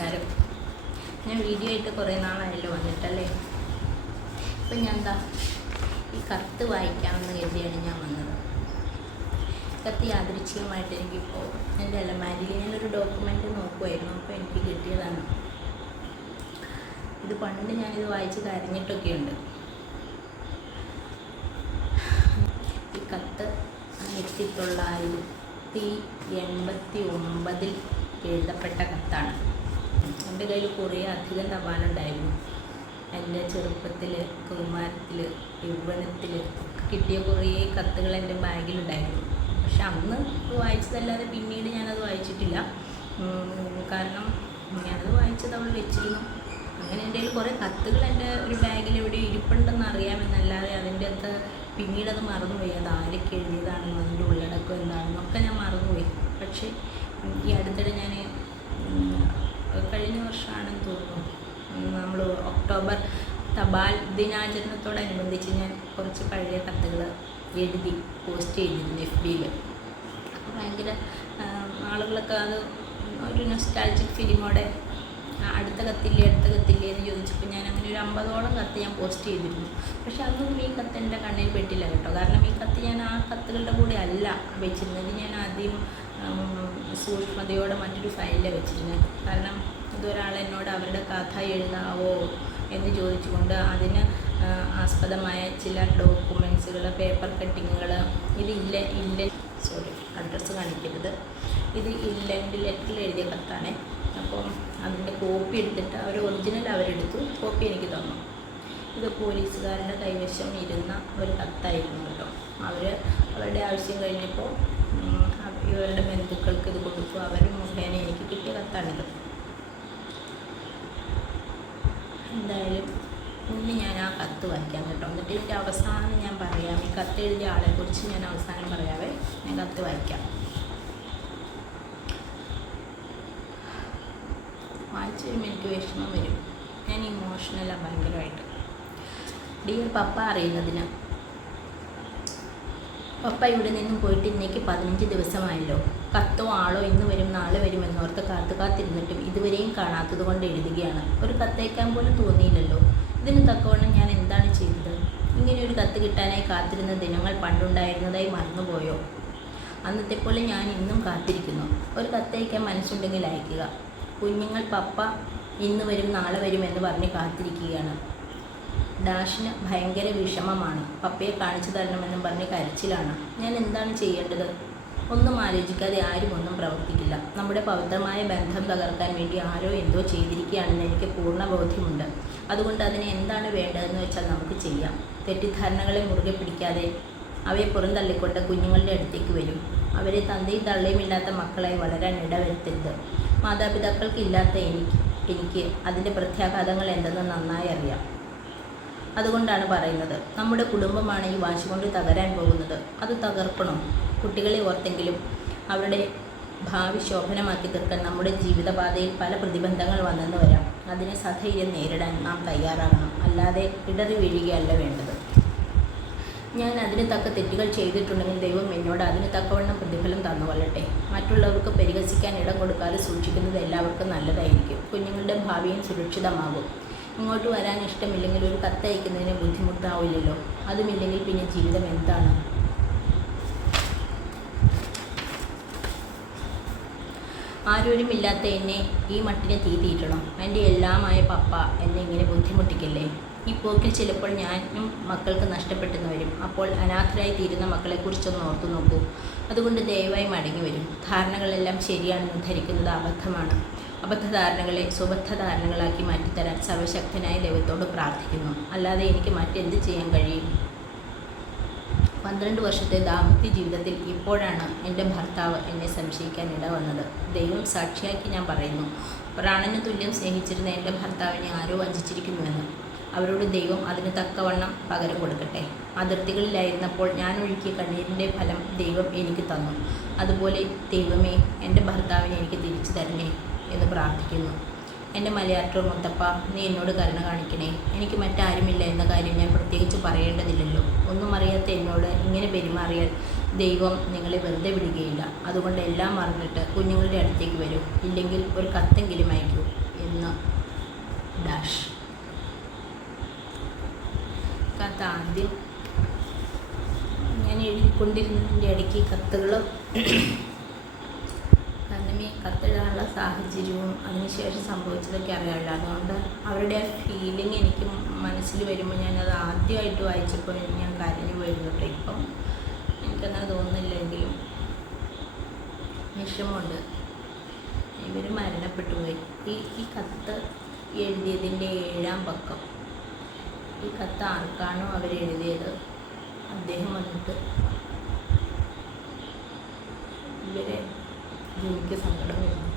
നമസ്കാരം. ഞാൻ വീഡിയോ ആയിട്ട് കുറേ നാളായല്ലോ വന്നിട്ടല്ലേ. അപ്പം ഞാൻ ഈ കത്ത് വായിക്കാമെന്ന് കരുതിയാണ് ഞാൻ വന്നത്. കത്ത് യാദൃച്ഛികമായിട്ട് എനിക്കിപ്പോൾ എൻ്റെ അലമാരിയിൽ ഞാനൊരു ഡോക്യുമെൻ്റ് നോക്കുമായിരുന്നു, അപ്പോൾ എനിക്ക് കിട്ടിയതാണ്. ഇത് പണ്ട് ഞാനിത് വായിച്ച് കരഞ്ഞിട്ടൊക്കെയുണ്ട്. ഈ കത്ത് 1989 എഴുതപ്പെട്ട കത്താണ്. എൻ്റെ കയ്യിൽ കുറേ അധികം തപാലുണ്ടായിരുന്നു. എൻ്റെ ചെറുപ്പത്തിൽ, കൗമാരത്തിൽ, യൗവനത്തിൽ കിട്ടിയ കുറേ കത്തുകൾ എൻ്റെ ബാഗിലുണ്ടായിരുന്നു. പക്ഷെ അന്ന് വായിച്ചതല്ലാതെ പിന്നീട് ഞാനത് വായിച്ചിട്ടില്ല. കാരണം ഞാനത് വായിച്ചത് അവൾ വെച്ചിരുന്നു. അങ്ങനെ എൻ്റെ കയ്യിൽ കുറേ കത്തുകൾ എൻ്റെ ഒരു ബാഗിൽ എവിടെയോ ഇരിപ്പുണ്ടെന്ന് അറിയാമെന്നല്ലാതെ അതിൻ്റെ അകത്ത് പിന്നീടത് മറന്നുപോയി. അത് ആരൊക്കെ എഴുതിയതാണെന്നും അതിൻ്റെ ഉള്ളടക്കം എന്താണെന്നൊക്കെ ഞാൻ മറന്നുപോയി. പക്ഷേ ഈ അടുത്തിടെ ഞാൻ കഴിഞ്ഞ വർഷമാണെന്ന് തോന്നുന്നു, നമ്മൾ ഒക്ടോബർ തപാൽ ദിനാചരണത്തോടനുബന്ധിച്ച് ഞാൻ കുറച്ച് പഴയ കത്തുകൾ എഴുതി പോസ്റ്റ് ചെയ്തിരുന്നു FB-യിൽ. അപ്പോൾ ഭയങ്കര ആളുകളൊക്കെ അത് ഒരു നൊസ്റ്റാൾജിക് ഫീലിങ്ങോടെ അടുത്ത കത്തില്ലേ എന്ന് ചോദിച്ചപ്പോൾ ഞാൻ അങ്ങനെ ഒരു 50ഓളം കത്ത് ഞാൻ പോസ്റ്റ് ചെയ്തിരുന്നു. പക്ഷെ അതൊന്നും ഈ കത്ത് എൻ്റെ കണ്ണിൽ പെട്ടില്ല കേട്ടോ. കാരണം ഈ കത്ത് ഞാൻ ആ കത്തുകളുടെ കൂടെ അല്ല വെച്ചിരുന്നത്. ഞാൻ ആദ്യം സൂക്ഷ്മതയോടെ മറ്റൊരു ഫയലിലാണ് വെച്ചിരുന്നത്. കാരണം ഇതൊരാൾ എന്നോട് അവരുടെ കഥ എഴുതാവോ എന്ന് ചോദിച്ചുകൊണ്ട് അതിന് ആസ്പദമായ ചില ഡോക്യുമെൻറ്റ്സുകൾ, പേപ്പർ കട്ടിങ്ങുകൾ, അഡ്രസ്സ് കാണിക്കരുത്, ഇത് ഇല്ലൻഡ് ലെറ്ററിൽ എഴുതിയ കത്താണ്. അപ്പോൾ അതിൻ്റെ കോപ്പി എടുത്തിട്ട് ഒറിജിനൽ അവരെടുത്തു, കോപ്പി എനിക്ക് തന്നു. ഇത് പോലീസുകാരുടെ കൈവശം ഇരുന്ന ഒരു കത്തായിരുന്നു കേട്ടോ. അവരുടെ ആവശ്യം കഴിഞ്ഞപ്പോൾ ഇവരുടെ ബന്ധുക്കൾക്ക് ഇത് കൊടുത്തു. അവർ മുഖേന എനിക്ക് കിട്ടിയ കത്താണിത്. എന്തായാലും ഇന്ന് ഞാൻ ആ കത്ത് വായിക്കാം കേട്ടോ. എന്നിട്ട് ഇതിൻ്റെ അവസാനം ഞാൻ പറയാം. ഈ കത്ത് എഴുതിയ ആളെക്കുറിച്ച് ഞാൻ അവസാനം പറയാവേ. ഞാൻ കത്ത് വായിക്കാം. വായിച്ചു വരുമ്പോൾ എനിക്ക് വിഷമം വരും. ഞാൻ ഇമോഷണലാണ് ഭയങ്കരമായിട്ട്. ഡിയർ പപ്പ, അറിയുന്നതിന് പപ്പ ഇവിടെ നിന്നും പോയിട്ട് ഇന്നേക്ക് 15 ദിവസമായല്ലോ. കത്തോ ആളോ ഇന്ന് വരും നാളെ വരും എന്നോർത്ത് കാത്തിരുന്നിട്ടും ഇതുവരെയും കാണാത്തത് കൊണ്ട് എഴുതുകയാണ്. ഒരു കത്തയക്കാൻ പോലും തോന്നിയില്ലല്ലോ. ഇതിന് തക്കവണ്ണം ഞാൻ എന്താണ് ചെയ്തത്? ഇങ്ങനെ ഒരു കത്ത് കിട്ടാനായി കാത്തിരുന്ന ദിനങ്ങൾ പണ്ടുണ്ടായിരുന്നതായി മറന്നുപോയോ? അന്നത്തെ പോലെ ഞാൻ ഇന്നും കാത്തിരിക്കുന്നു. ഒരു കത്തയക്കാൻ മനസ്സുണ്ടെങ്കിൽ അയക്കുക. കുഞ്ഞുങ്ങൾ പപ്പ ഇന്ന് വരും നാളെ വരും എന്ന് പറഞ്ഞ് കാത്തിരിക്കുകയാണ്. ഡാഷിന് ഭയങ്കര വിഷമമാണ്. പപ്പയെ കാണിച്ചു തരണമെന്നും പറഞ്ഞ് കരച്ചിലാണ്. ഞാൻ എന്താണ് ചെയ്യേണ്ടത്? ഒന്നും ആലോചിക്കാതെ ആരും ഒന്നും പ്രവർത്തിക്കില്ല. നമ്മുടെ പവിത്രമായ ബന്ധം തകർക്കാൻ വേണ്ടി ആരോ എന്തോ ചെയ്തിരിക്കുകയാണെന്ന് എനിക്ക് പൂർണ്ണ ബോധ്യമുണ്ട്. അതുകൊണ്ട് അതിന് എന്താണ് വേണ്ടതെന്ന് വെച്ചാൽ നമുക്ക് ചെയ്യാം. തെറ്റിദ്ധാരണകളെ മുറുകെ പിടിക്കാതെ അവയെ പുറന്തള്ളിക്കൊണ്ട് കുഞ്ഞുങ്ങളുടെ അടുത്തേക്ക് വരും. അവരെ തന്തയും തള്ളയും ഇല്ലാത്ത മക്കളായി വളരാൻ ഇടവരുത്തരുത്. മാതാപിതാക്കൾക്ക് ഇല്ലാത്ത എനിക്ക് അതിൻ്റെ പ്രത്യാഘാതങ്ങൾ എന്തെന്ന് നന്നായി അറിയാം. അതുകൊണ്ടാണ് പറയുന്നത്, നമ്മുടെ കുടുംബമാണ് ഈ വാശി കൊണ്ട് തകരാൻ പോകുന്നത്. അത് തകർക്കണം. കുട്ടികളെ ഓർത്തെങ്കിലും അവരുടെ ഭാവി ശോഭനമാക്കി തീർക്കാൻ നമ്മുടെ ജീവിതപാതയിൽ പല പ്രതിബന്ധങ്ങൾ വന്നെന്ന് വരാം. അതിനെ സധൈര്യം നേരിടാൻ നാം തയ്യാറാകണം. അല്ലാതെ ഇടറി വീഴുകയല്ല വേണ്ടത്. ഞാൻ അതിന് തക്ക തെറ്റുകൾ ചെയ്തിട്ടുണ്ടെങ്കിൽ ദൈവം എന്നോട് അതിന് തക്കവണ്ണം പ്രതിഫലം തന്നുകൊള്ളട്ടെ. മറ്റുള്ളവർക്ക് പരിഹസിക്കാൻ ഇടം കൊടുക്കാതെ സൂക്ഷിക്കുന്നത് എല്ലാവർക്കും നല്ലതായിരിക്കും. കുഞ്ഞുങ്ങളുടെ ഭാവിയും സുരക്ഷിതമാകും. ഇങ്ങോട്ട് വരാൻ ഇഷ്ടമില്ലെങ്കിൽ ഒരു കത്തയക്കുന്നതിന് ബുദ്ധിമുട്ടാവില്ലല്ലോ. അതുമില്ലെങ്കിൽ പിന്നെ ജീവിതം എന്താണ്? ആരോരുമില്ലാത്ത എന്നെ ഈ മട്ടിനെ തീറ്റിയിട്ടണം. എൻ്റെ എല്ലാമായ പപ്പ എന്നെ ഇങ്ങനെ ബുദ്ധിമുട്ടിക്കല്ലേ. ഈ പോക്കിൽ ചിലപ്പോൾ ഞാനും മക്കൾക്ക് നഷ്ടപ്പെട്ടെന്ന് വരും. അപ്പോൾ അനാഥരായി തീരുന്ന മക്കളെക്കുറിച്ചൊന്ന് ഓർത്തു നോക്കൂ. അതുകൊണ്ട് ദയവായി മടങ്ങി വരും. ധാരണകളെല്ലാം ശരിയാണെന്ന് ധരിക്കുന്നത് അബദ്ധമാണ്. അബദ്ധധാരണകളെ സുബദ്ധധാരണകളാക്കി മാറ്റിത്തരാൻ സർവശക്തനായ ദൈവത്തോട് പ്രാർത്ഥിക്കുന്നു. അല്ലാതെ എനിക്ക് മറ്റെന്ത് ചെയ്യാൻ കഴിയും? 12 വർഷത്തെ ദാമ്പത്യ ജീവിതത്തിൽ ഇപ്പോഴാണ് എൻ്റെ ഭർത്താവ് എന്നെ സംശയിക്കാൻ ഇടവന്നത്. ദൈവം സാക്ഷിയാക്കി ഞാൻ പറയുന്നു, പ്രാണന് തുല്യം സ്നേഹിച്ചിരുന്ന എൻ്റെ ഭർത്താവിനെ ആരോ വഞ്ചിച്ചിരിക്കുന്നുവെന്ന്. അവരോട് ദൈവം അതിന് തക്കവണ്ണം പകരം കൊടുക്കട്ടെ. അതിർത്തികളിലായിരുന്നപ്പോൾ ഞാൻ ഒഴുക്കിയ കണ്ണീരിൻ്റെ ഫലം ദൈവം എനിക്ക് തന്നു. അതുപോലെ ദൈവമേ, എൻ്റെ ഭർത്താവിനെ എനിക്ക് തിരിച്ചു തരണേ എന്ന് പ്രാർത്ഥിക്കുന്നു. എൻ്റെ മലയാറ്റൂർ മുത്തപ്പ, നീ എന്നോട് കരുണ കാണിക്കണേ. എനിക്ക് മറ്റാരുമില്ല എന്ന കാര്യം ഞാൻ പ്രത്യേകിച്ച് പറയേണ്ടതില്ലല്ലോ. ഒന്നും അറിയാത്ത എന്നോട് ഇങ്ങനെ പെരുമാറിയാൽ ദൈവം നിങ്ങളെ വെറുതെ വിടുകയില്ല. അതുകൊണ്ട് എല്ലാം മറന്നിട്ട് കുഞ്ഞുങ്ങളുടെ അടുത്തേക്ക് വരൂ. ഇല്ലെങ്കിൽ ഒരു കത്തെങ്കിലും അയക്കൂ. ഇന്ന് ഡാഷ്. കത്ത് ആദ്യം ഞാൻ എഴുതിക്കൊണ്ടിരുന്നതിൻ്റെ ഇടയ്ക്ക് കത്തുകൾ, കാരണം ഈ കത്തെഴുതാനുള്ള സാഹചര്യവും അതിനുശേഷം സംഭവിച്ചതൊക്കെ അറിയാമല്ലോ. അതുകൊണ്ട് അവരുടെ ആ ഫീലിംഗ് എനിക്ക് മനസ്സിൽ വരുമ്പോൾ ഞാനത് ആദ്യമായിട്ട് വായിച്ചപ്പോൾ ഞാൻ കരഞ്ഞു പോയിരുന്നു കേട്ടോ. ഇപ്പം എനിക്കങ്ങനെ തോന്നുന്നില്ലെങ്കിലും വിഷമമുണ്ട്. ഇവർ മരണപ്പെട്ടു പോയി. ഈ കത്ത് എഴുതിയതിൻ്റെ 7-ാം പക്കം. ഈ കത്ത് ആർക്കാണോ അവരെഴുതിയത് അദ്ദേഹം വന്നിട്ട് ഇവരെ എനിക്ക് സങ്കടം വരുന്നു.